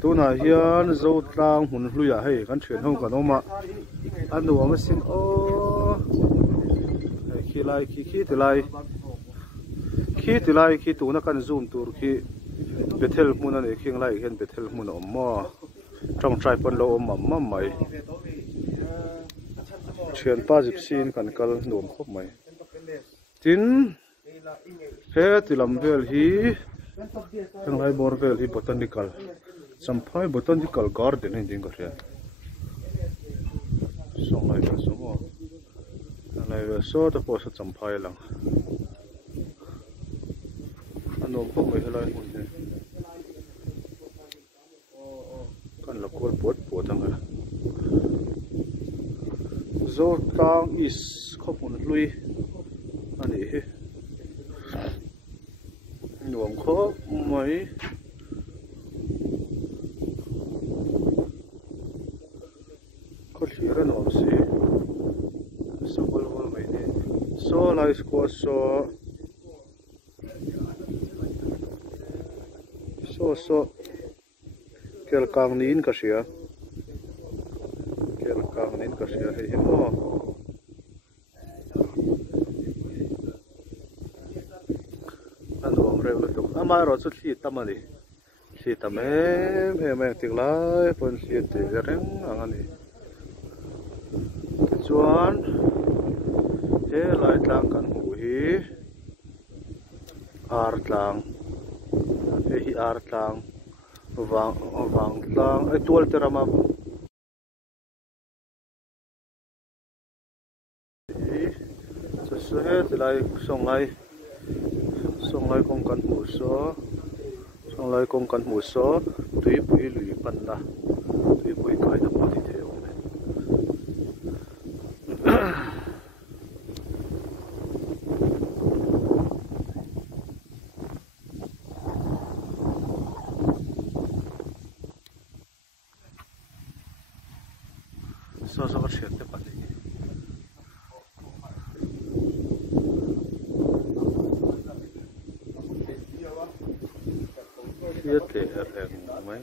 tu na hian zo tlang hun hluya hei kan thian ho kan oma anu ama sin o khi lai khi tilai khi tu na kan zoom tur khi bethel mun an ekhing lai hen bethel mun omma trong trai pon lo om mam mai thian pa jip sin kan kal nom khop mai tin he tilam vel hi thang lai bor vel hi botanical samphai botanical garden hin ding ka ria song lai ka somo lai ve so ta po sa samphai lang anom khop mai helai hun ne kan la kol pot anga zo tang is khopun lui ani he nuam kho mai ko hira no si so bol mai ne so lai squash so kel kang nin ka sia hei mo anuam reu lo tok ama ro chu thi tamani thi tame me tiklai pon thi te reng angani chuan he lai tlang kan hu hi ar tlang hi ar tlang wang tlang ai tual terama so he tilai songai kong kan mu so tui pui lui pan la tui pui kai da pa thi the o me so ka thiat te pa thiết để mấy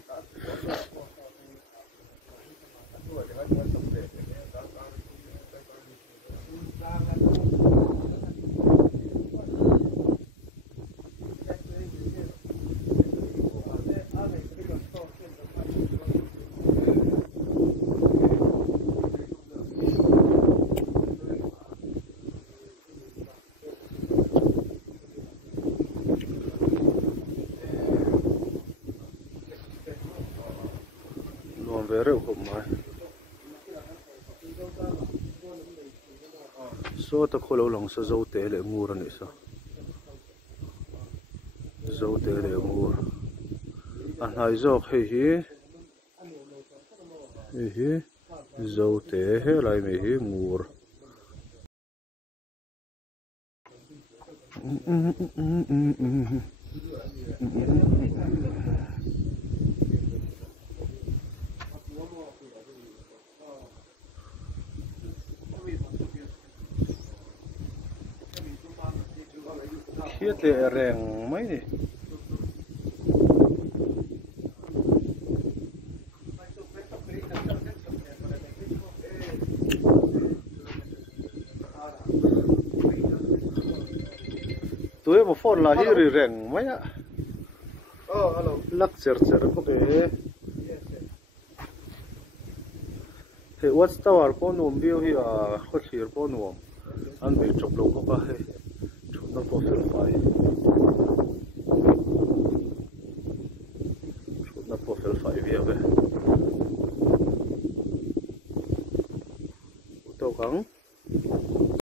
về rượu hộp mai số ta khô lâu lòng sa dâu té để mua ra nữa sao dâu té để mua anh hai dâu hay hi dâu té hay lại mấy hi mua thiết để rèn mấy này tôi một phone là hi rèn mấy ạ lắc chở có cái thì what's tower con nôm biêu hi à khốt hier con nôm anh bị chụp lâu có cái nó profile file nó profile file vía về tàu căng